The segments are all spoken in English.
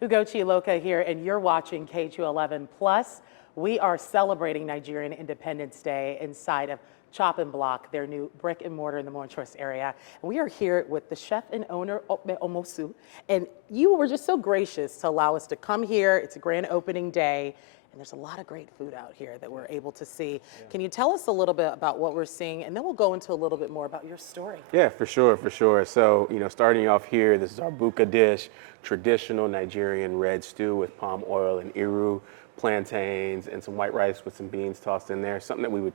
Ugochi Iloka here, and you're watching KHOU 11 Plus. We are celebrating Nigerian Independence Day inside of ChopNBlock, their new brick and mortar in the Montrose area. And we are here with the chef and owner, Ope Amosu. And you were just so gracious to allow us to come here. It's a grand opening day. And there's a lot of great food out here that we're able to see. Yeah. Can you tell us a little bit about what we're seeing? And then we'll go into a little bit more about your story. Yeah, for sure, for sure. So, starting off here, this is our buka dish, traditional Nigerian red stew with palm oil and iru, plantains, and some white rice with some beans tossed in there, something that we would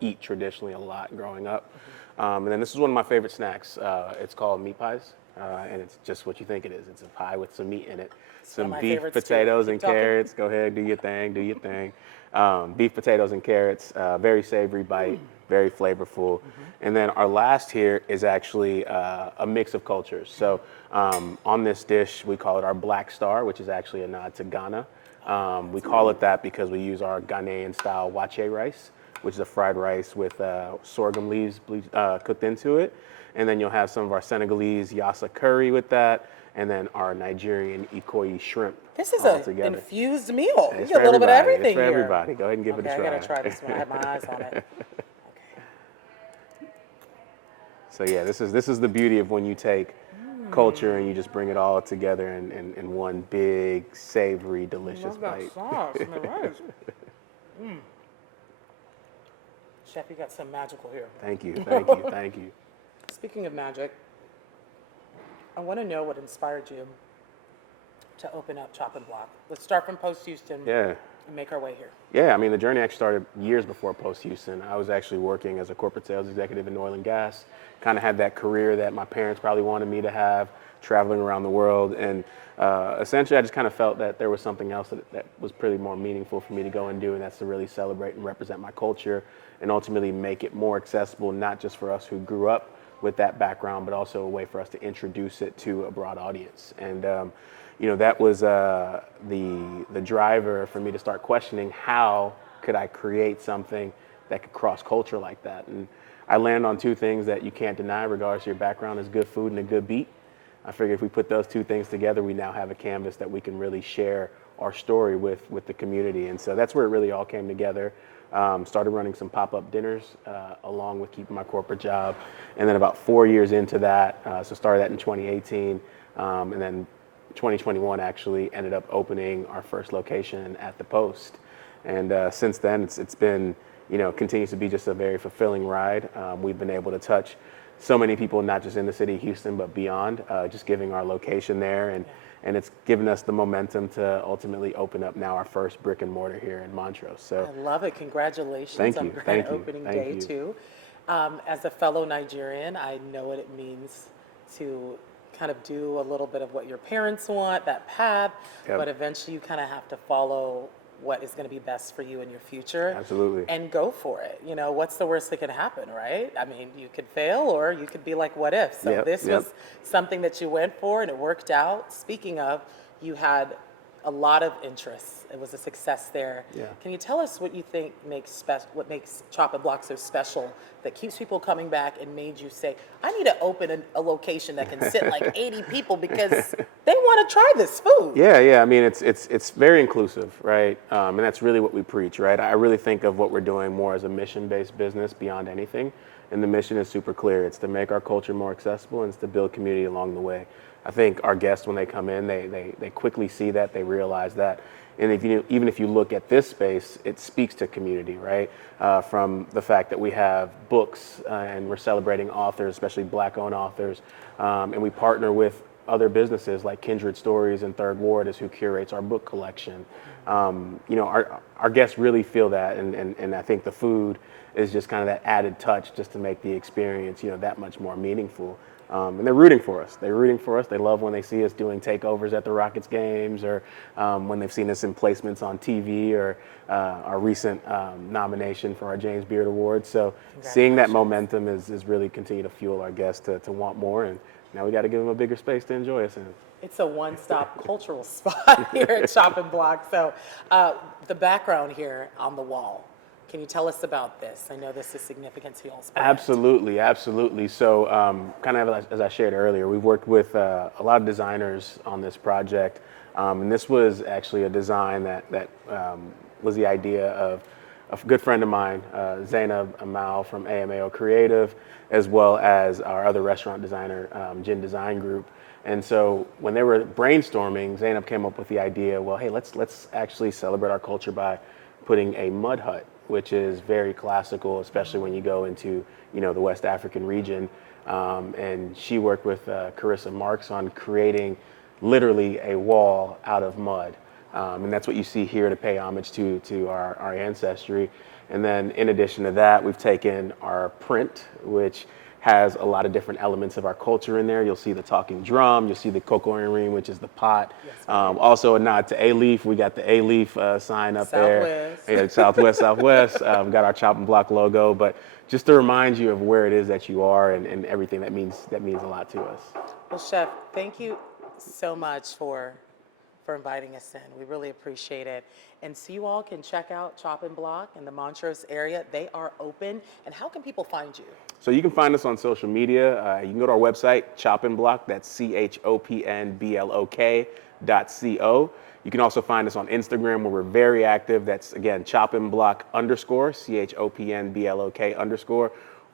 eat traditionally a lot growing up. And then this is one of my favorite snacks. It's called meat pies, and it's just what you think it is. It's a pie with some meat in it. Some beef, potatoes, and carrots. Go ahead, do your thing, do your thing. Beef, potatoes, and carrots, very savory bite, very flavorful. And then our last here is actually a mix of cultures. So on this dish, we call it our Black Star, which is actually a nod to Ghana. We call it that because we use our Ghanaian style wache rice, which is a fried rice with sorghum leaves cooked into it. And then you'll have some of our Senegalese yassa curry with that, and then our Nigerian ikoyi shrimp. This is an infused meal. It's you get a little bit of everything here. It's for everybody. Go ahead and give it a try. I gotta try this one. I have my eyes on it. Okay. So yeah, this is the beauty of when you take culture and you just bring it all together in one big, savory, delicious bite. Sauce and the rice. Chef, you got some magical here. Thank you, thank you, thank you. Speaking of magic, I want to know what inspired you to open up ChopNBlock. Let's start from post-Houston and make our way here. Yeah, I mean, the journey actually started years before post-Houston. I was actually working as a corporate sales executive in oil and gas, kind of had that career that my parents probably wanted me to have, traveling around the world. And essentially, I just kind of felt that there was something else that was pretty more meaningful for me to go and do, and that's to really celebrate and represent my culture and ultimately make it more accessible, not just for us who grew up with that background, but also a way for us to introduce it to a broad audience. And that was the driver for me to start questioning how could I create something that could cross culture like that. And I landed on two things that you can't deny, regardless of your background, is good food and a good beat. I figured if we put those two things together, we now have a canvas that we can really share our story with the community. And so that's where it really all came together. Started running some pop-up dinners along with keeping my corporate job. And then about 4 years into that, so started that in 2018, and then 2021 actually ended up opening our first location at the Post. And since then, it's been, continues to be just a very fulfilling ride. We've been able to touch so many people, not just in the city of Houston, but beyond, just giving our location there. And it's given us the momentum to ultimately open up now our first brick and mortar here in Montrose. So I love it. Congratulations on grand opening day too. As a fellow Nigerian, I know what it means to kind of do a little bit of what your parents want, that path, but eventually you kind of have to follow what is going to be best for you in your future. Absolutely. And go for it. What's the worst that could happen, right? I mean, you could fail or you could be like, what if? So this was something that you went for and it worked out. Speaking of, you had a lot of interest. It was a success there. Yeah. Can you tell us what you think what makes ChopNBlock so special that keeps people coming back and made you say, I need to open a location that can sit like 80 people because they want to try this food? Yeah. I mean, it's very inclusive, right? And that's really what we preach, right? I really think of what we're doing more as a mission-based business beyond anything. And the mission is super clear. It's to make our culture more accessible and it's to build community along the way. I think our guests, when they come in, they quickly see that, they realize that. And even if you look at this space, it speaks to community, right? From the fact that we have books and we're celebrating authors, especially Black-owned authors, and we partner with other businesses like Kindred Stories and Third Ward is who curates our book collection. Our guests really feel that, and I think the food is just kind of that added touch just to make the experience, that much more meaningful. And they're rooting for us. They're rooting for us. They love when they see us doing takeovers at the Rockets games or when they've seen us in placements on TV or our recent nomination for our James Beard Award. So seeing that momentum is really continue to fuel our guests to want more. And now we got to give them a bigger space to enjoy us in. It's a one-stop cultural spot here at ChopNBlock. So the background here on the wall, Can you tell us about this? I know this is significant to y'all's brand. Absolutely, absolutely. So, kind of as I shared earlier, we've worked with a lot of designers on this project, and this was actually a design that was the idea of a good friend of mine, Zainab Amal from AMAO Creative, as well as our other restaurant designer, Gin Design Group. And so when they were brainstorming, Zainab came up with the idea, well, hey, let's actually celebrate our culture by putting a mud hut, which is very classical, especially when you go into, the West African region. And she worked with Carissa Marks on creating literally a wall out of mud. And that's what you see here to pay homage to our ancestry. And then in addition to that, we've taken our print, which has a lot of different elements of our culture in there. You'll see the talking drum, you'll see the cocoa-ring, which is the pot. Yes, Also a nod to A-Leaf. We got the A-Leaf sign up there. Yeah, Southwest. Got our ChopNBlock logo, but just to remind you of where it is that you are and everything that means a lot to us. Well, Chef, thank you so much for inviting us in. We really appreciate it. And so you all can check out ChopNBlock in the Montrose area. They are open. And how can people find you? So you can find us on social media. You can go to our website, ChopNBlock, that's ChopNBlock.co. You can also find us on Instagram, where we're very active. That's, again, ChopNBlock_, ChopNBlock_.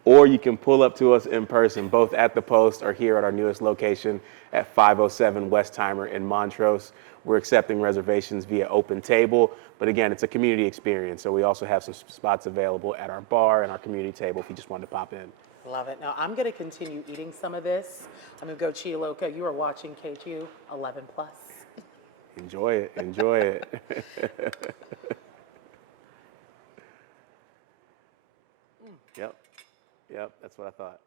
Or you can pull up to us in person, both at the Post or here at our newest location at 507 Westheimer in Montrose. We're accepting reservations via Open Table, but again, it's a community experience. So we also have some spots available at our bar and our community table if you just wanted to pop in. Love it. Now, I'm going to continue eating some of this. I'm Ugochi Iloka. You are watching KHOU 11+. Enjoy it. Enjoy it. Yep, that's what I thought.